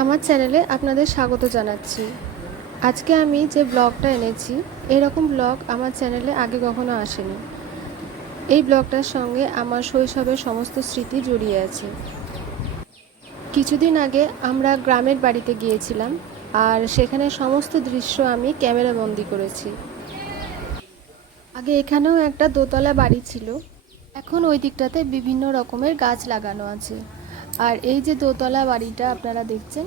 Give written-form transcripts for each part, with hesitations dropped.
আমার চ্যানেলে আপনাদের স্বাগত জানাচ্ছি। আজকে আমি যে ব্লগটা এনেছি, এরকম ব্লগ আমার চ্যানেলে আগে কখনো আসেনি। এই ব্লগটার সঙ্গে আমার শৈশবের সমস্ত স্মৃতি জড়িয়ে আছে। কিছুদিন আগে আমরা গ্রামের বাড়িতে গিয়েছিলাম, আর সেখানে সমস্ত দৃশ্য আমি ক্যামেরা বন্দি করেছি। আগে এখানেও একটা দোতলা বাড়ি ছিল, এখন ওই দিকটাতে বিভিন্ন রকমের গাছ লাগানো আছে। আর এই যে দোতলা বাড়িটা আপনারা দেখছেন,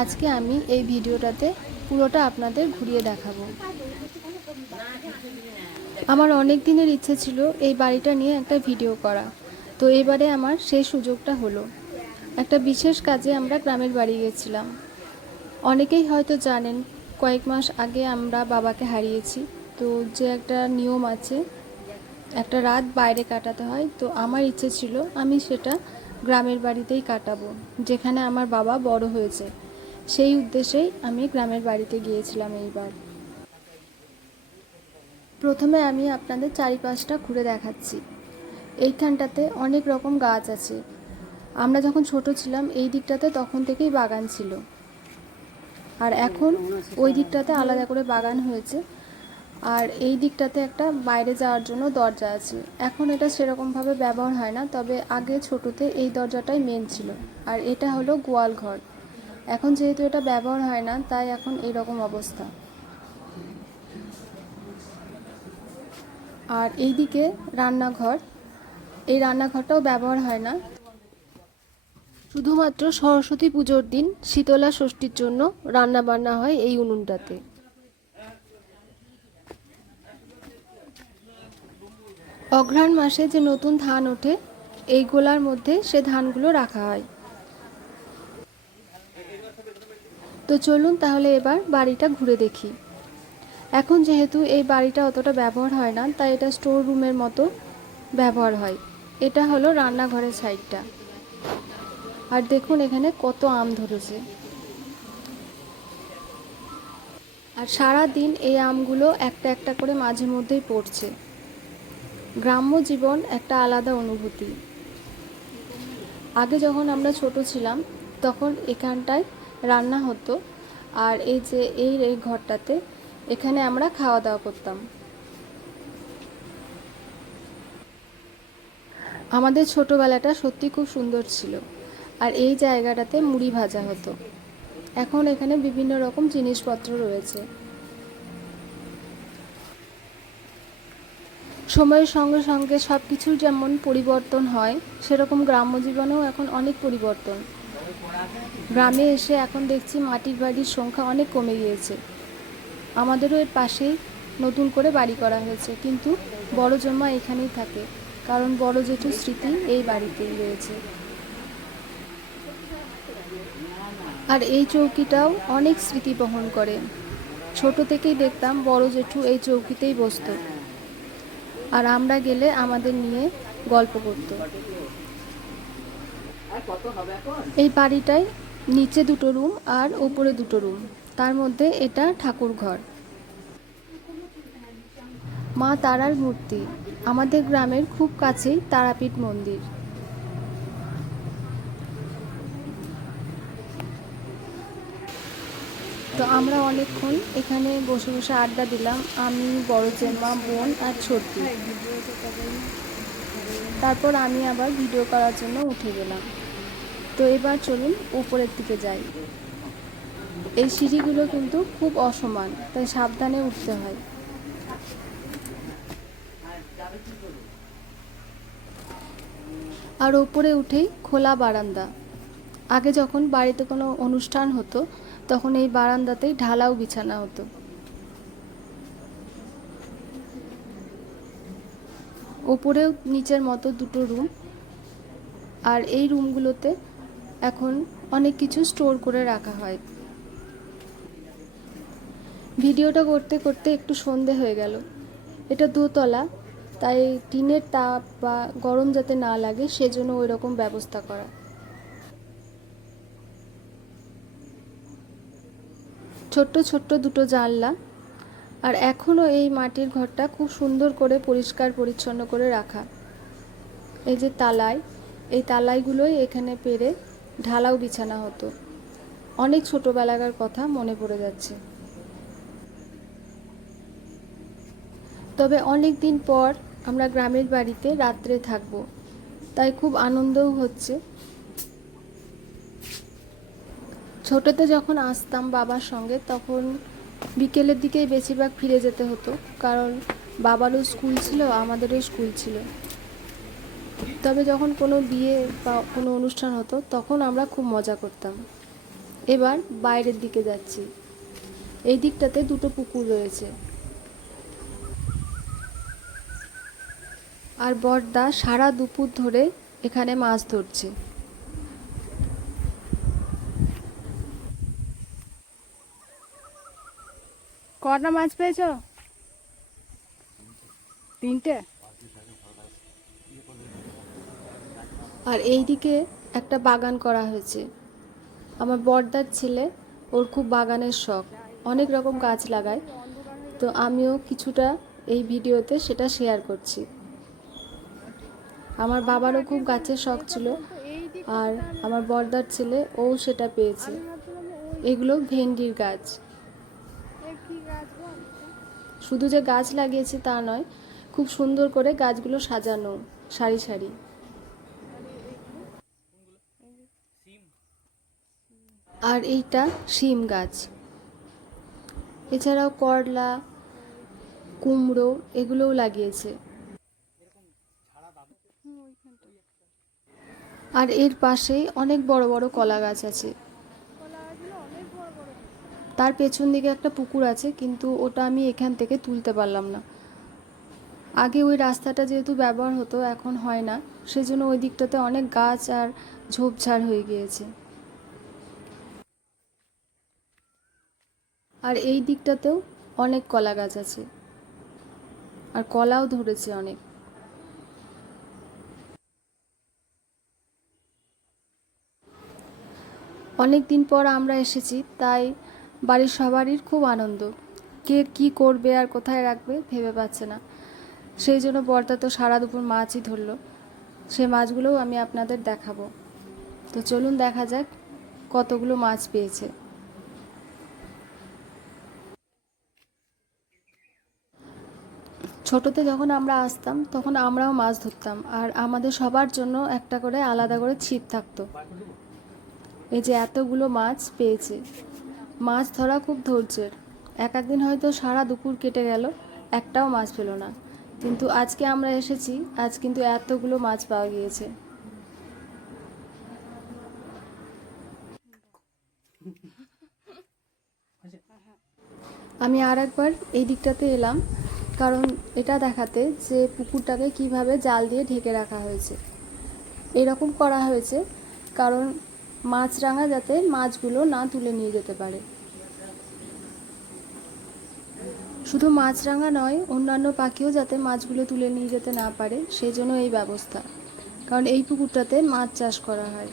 আজকে আমি এই ভিডিওটাতে পুরোটা আপনাদের ঘুরিয়ে দেখাবো। আমার অনেক দিনের ইচ্ছে ছিল এই বাড়িটা নিয়ে একটা ভিডিও করা, তো এবারে আমার সেই সুযোগটা হলো। একটা বিশেষ কাজে আমরা গ্রামের বাড়ি গেছিলাম। অনেকেই হয়তো জানেন, কয়েক মাস আগে আমরা বাবাকে হারিয়েছি। তো যে একটা নিয়ম আছে, একটা রাত বাইরে কাটাতে হয়, তো আমার ইচ্ছে ছিল আমি সেটা গ্রামের বাড়িতেই কাটাবো, যেখানে আমার বাবা বড় হয়েছে। সেই উদ্দেশ্যেই আমি গ্রামের বাড়িতে গিয়েছিলাম এইবার। প্রথমে আমি আপনাদের চারিপাশটা ঘুরে দেখাচ্ছি। এইখানটাতে অনেক রকম গাছ আছে। আমরা যখন ছোট ছিলাম এই দিকটাতে তখন থেকেই বাগান ছিল, আর এখন ওই দিকটাতে আলাদা করে বাগান হয়েছে। আর এই দিকটাতে একটা বাইরে যাওয়ার জন্য দরজা আছে। এখন এটা সেরকমভাবে ব্যবহার হয় না, তবে আগে ছোটোতে এই দরজাটাই মেন ছিল। আর এটা হলো গোয়াল ঘর। এখন যেহেতু এটা ব্যবহার হয় না, তাই এখন এইরকম অবস্থা। আর এইদিকে রান্নাঘর, এই রান্নাঘরটাও ব্যবহার হয় না, শুধুমাত্র সরস্বতী পুজোর দিন শীতলা ষষ্ঠীর জন্য রান্না বান্না হয় এই উনুনটাতে। অঘ্রাণ মাসে যে নতুন ধান ওঠে, এই গোলার মধ্যে সে ধানগুলো রাখা হয়। তো চলুন তাহলে এবার বাড়িটা ঘুরে দেখি। এখন যেহেতু এই বাড়িটা অতটা ব্যবহার হয় না, তাই এটা স্টোর রুমের মতো ব্যবহার হয়। এটা হলো রান্নাঘরের সাইডটা। আর দেখুন এখানে কত আম ধরেছে। আর সারা দিন এই আমগুলো একটা একটা করে মাঝে মধ্যেই পড়ছে। গ্রাম্য জীবন একটা আলাদা অনুভূতি। আগে যখন আমরা ছোট ছিলাম তখন এখানটায় রান্না হতো, আর এই যে এই ঘরটাতে, এখানে আমরা খাওয়া দাওয়া করতাম। আমাদের ছোটোবেলাটা সত্যি খুব সুন্দর ছিল। আর এই জায়গাটাতে মুড়ি ভাজা হতো। এখন এখানে বিভিন্ন রকম জিনিসপত্র রয়েছে। সময়ের সঙ্গে সঙ্গে সব কিছুর যেমন পরিবর্তন হয়, সেরকম গ্রাম্য জীবনেও এখন অনেক পরিবর্তন। গ্রামে এসে এখন দেখছি মাটির বাড়ির সংখ্যা অনেক কমে গিয়েছে। আমাদেরও এর পাশেই নতুন করে বাড়ি করা হয়েছে, কিন্তু বড় জমা এখানেই থাকে, কারণ বড় জেঠুর স্মৃতি এই বাড়িতেই রয়েছে। আর এই চৌকিটাও অনেক স্মৃতি বহন করে। ছোট থেকেই দেখতাম বড় জেঠু এই চৌকিতেই বসতো, আর আমরা গেলে আমাদের নিয়ে গল্প করত। এই বাড়িটায় নিচে দুটো রুম আর ওপরে দুটো রুম, তার মধ্যে এটা ঠাকুর ঘর। মা তারার মূর্তি। আমাদের গ্রামের খুব কাছেই তারাপীঠ মন্দির। তো আমরা অনেকক্ষণ এখানে বসে বসে আড্ডা দিলাম, আমি, বড় জেম্মা, বোন আর ছোট্টি। তারপর আমি আবার ভিডিও করার জন্য উঠে গেলাম। তো এবার চলুন উপরের দিকে যাই। এই সিঁড়িগুলো কিন্তু খুব অসমান, তাই সাবধানে উঠতে হয়। আর ওপরে উঠেই খোলা বারান্দা। আগে যখন বাড়িতে কোনো অনুষ্ঠান হতো, তখন এই বারান্দাতেই ঢালাও বিছানা হতো। ওপরেও নিচের মতো দুটো রুম, আর এই রুমগুলোতে এখন অনেক কিছু স্টোর করে রাখা হয়। ভিডিওটা করতে করতে একটু সন্ধে হয়ে গেল। এটা দোতলা, তাই টিনের তাপ বা গরম যাতে না লাগে সেজন্য ওই রকম ব্যবস্থা করা। ছোট্ট ছোট্ট দুটো জানলা। আর এখনও এই মাটির ঘরটা খুব সুন্দর করে পরিষ্কার পরিচ্ছন্ন করে রাখা। এই যে তালাই, এই তালাইগুলোই এখানে পেরে ঢালাও বিছানা হতো। অনেক ছোটোবেলাকার কথা মনে পড়ে যাচ্ছে। তবে অনেক দিন পর আমরা গ্রামের বাড়িতে রাত্রে থাকবো, তাই খুব আনন্দও হচ্ছে। ছোটোতে যখন আসতাম বাবার সঙ্গে, তখন বিকেলের দিকেই বেশিরভাগ ফিরে যেতে হতো, কারণ বাবারও স্কুল ছিল, আমাদেরও স্কুল ছিল। তবে যখন কোনো বিয়ে বা কোনো অনুষ্ঠান হতো তখন আমরা খুব মজা করতাম। এবার বাইরের দিকে যাচ্ছি। এই দিকটাতে দুটো পুকুর রয়েছে, আর বড়দা সারা দুপুর ধরে এখানে মাছ ধরছে। কটা মাছ পেয়েছো? 3টে। আর এই দিকে একটা বাগান করা হয়েছে। আমার বড়দার ছেলে, ওর খুব বাগানের শখ, অনেক রকম গাছ লাগায়। তো আমিও কিছুটা এই ভিডিওতে সেটা শেয়ার করছি। আমার বাবারও খুব গাছের শখ ছিল, আর আমার বড়দার ছেলে ও সেটা পেয়েছে। এগুলো ভেন্ডির গাছ। শুধু যে গাছ লাগিয়েছি তা নয়, খুব সুন্দর করে গাছগুলো সাজানো সারি সারি। আর এইটা শিম গাছ। এছাড়াও করলা, কুমড়ো এগুলোও লাগিয়েছে। আর এর পাশেই অনেক বড় বড় কলা গাছ আছে। তার পেছন দিকে একটা পুকুর আছে, কিন্তু ওটা আমি এখান থেকে তুলতে পারলাম না। আগে ওই রাস্তাটা যেহেতু ব্যবহার হতো, এখন হয় না, সেজন্য ওই দিকটাতে অনেক গাছ আর ঝোপঝাড় হয়ে গিয়েছে। আর এই দিকটাতেও অনেক কলা গাছ আছে, আর কলাও ধরেছে অনেক। অনেক দিন পর আমরা এসেছি, তাই বাড়ির সবারই খুব আনন্দ। কে কী করবে আর কোথায় রাখবে ভেবে পাচ্ছে না। সেই জন্য বড়দা তো সারা দুপুর মাছই ধরলো। সে মাছগুলোও আমি আপনাদের দেখাবো। তো চলুন দেখা যাক কতগুলো মাছ পেয়েছে। ছোটোতে যখন আমরা আসতাম তখন আমরাও মাছ ধরতাম, আর আমাদের সবার জন্য একটা করে আলাদা করে ছিপ থাকতো। এই যে এতগুলো মাছ পেয়েছে। মাছ ধরা খুব ধৈর্যের। এক একদিন হয়তো সারা দুপুর কেটে গেল, একটাও মাছ পেলো না, কিন্তু আজকে আমরা এসেছি, আজ কিন্তু এতগুলো মাছ পাওয়া গিয়েছে। আমি আর একবার এই দিকটাতে এলাম, কারণ এটা দেখাতে যে পুকুরটাকে কিভাবে জাল দিয়ে ঢেকে রাখা হয়েছে। এরকম করা হয়েছে কারণ মাছরাঙা যাতে মাছগুলো না তুলে নিয়ে যেতে পারে। শুধু মাছরাঙা নয়, অন্যান্য পাখিও যাতে মাছগুলো তুলে নিয়ে যেতে না পারে, সেই জন্য এই ব্যবস্থা। কারণ এই পুকুরটাতে মাছ চাষ করা হয়।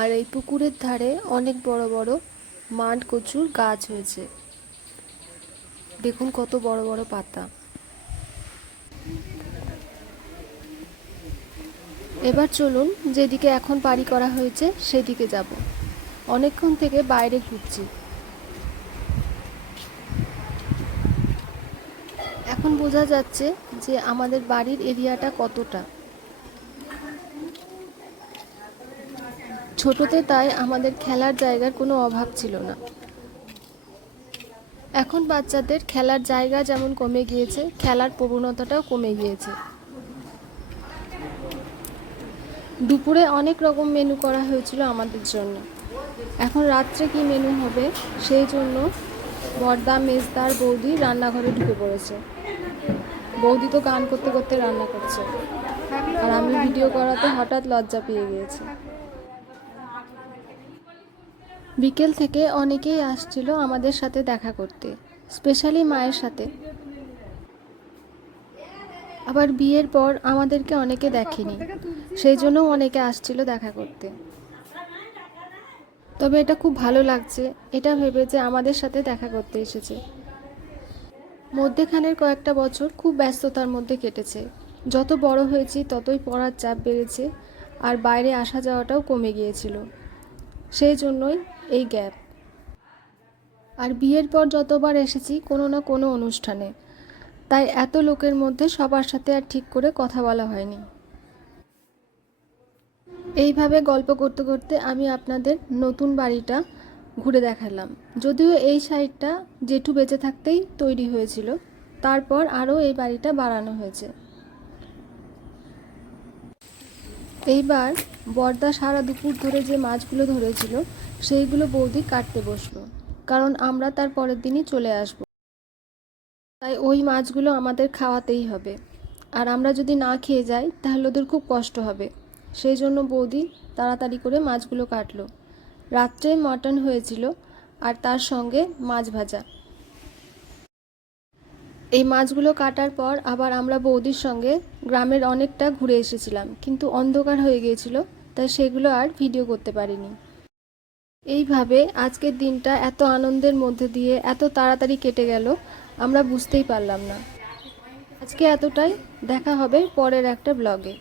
আর এই পুকুরের ধারে অনেক বড় বড় মাঠ কচুর গাছ হয়েছে। দেখুন কত বড় বড় পাতা। এবার চলুন যেদিকে এখন বাড়ি করা হয়েছে সেদিকে যাব। অনেকক্ষণ থেকে বাইরে ঘুরছি। এখন বোঝা যাচ্ছে যে আমাদের বাড়ির এরিয়াটা কতটা। ছোটতে তাই আমাদের খেলার জায়গার কোনো অভাব ছিল না। এখন বাচ্চাদের খেলার জায়গা যেমন কমে গিয়েছে, খেলার প্রবণতাটাও কমে গিয়েছে। দুপুরে অনেক রকম মেনু করা হয়েছিল আমাদের জন্য। এখন রাত্রে কি মেনু হবে সেই জন্য বড়দা, মেজদার, বৌদি রান্নাঘরে ঢুকে পড়েছে। বৌদি তো গান করতে করতে রান্না করছে, আর আমি ভিডিও করাতে হঠাৎ লজ্জা পেয়ে গিয়েছি। বিকেল থেকে অনেকেই আসছিল আমাদের সাথে দেখা করতে, স্পেশালি মায়ের সাথে। আবার বিয়ের পর আমাদেরকে অনেকে দেখেনি, সেই জন্য অনেকে আসছিল দেখা করতে। তবে এটা খুব ভালো লাগছে, এটা ভেবে যে আমাদের সাথে দেখা করতে এসেছে। মধ্যেখানের কয়েকটা বছর খুব ব্যস্ততার মধ্যে কেটেছে। যত বড় হয়েছি ততই পড়ার চাপ বেড়েছে, আর বাইরে আসা যাওয়াটাও কমে গিয়েছিল। সেই জন্যই এই গ্যাপ। আর বিয়ের পর যতবার এসেছি কোনো না কোনো অনুষ্ঠানে, তাই এত লোকের মধ্যে সবার সাথে আর ঠিক করে কথা বলা হয়নি। এইভাবে গল্প করতে করতে আমি আপনাদের নতুন বাড়িটা ঘুরে দেখালাম। যদিও এই সাইডটা জেঠু বেঁচে থাকতেই তৈরি হয়েছিল, তারপর আরও এই বাড়িটা বাড়ানো হয়েছে। এইবার বড়দা সারা দুপুর ধরে যে মাছগুলো ধরেছিল সেইগুলো বৌদি কাটতে বসলো, কারণ আমরা তার পরের দিনই চলে আসব। তাই ওই মাছগুলো আমাদের খাওয়াতেই হবে, আর আমরা যদি না খেয়ে যাই তাহলে ওদের খুব কষ্ট হবে। সেই জন্য বৌদি তাড়াতাড়ি করে মাছগুলো কাটলো। রাত্রে মটন হয়েছিল আর তার সঙ্গে মাছ ভাজা। এই মাছগুলো কাটার পর আবার আমরা বৌদির সঙ্গে গ্রামের অনেকটা ঘুরে এসেছিলাম, কিন্তু অন্ধকার হয়ে গিয়েছিল, তাই সেগুলো আর ভিডিও করতে পারিনি। এইভাবে আজকের দিনটা এত আনন্দের মধ্যে দিয়ে এত তাড়াতাড়ি কেটে গেল আমরা বুঝতেই পারলাম না। আজকে এতটাই, দেখা হবে পরের একটা ব্লগে।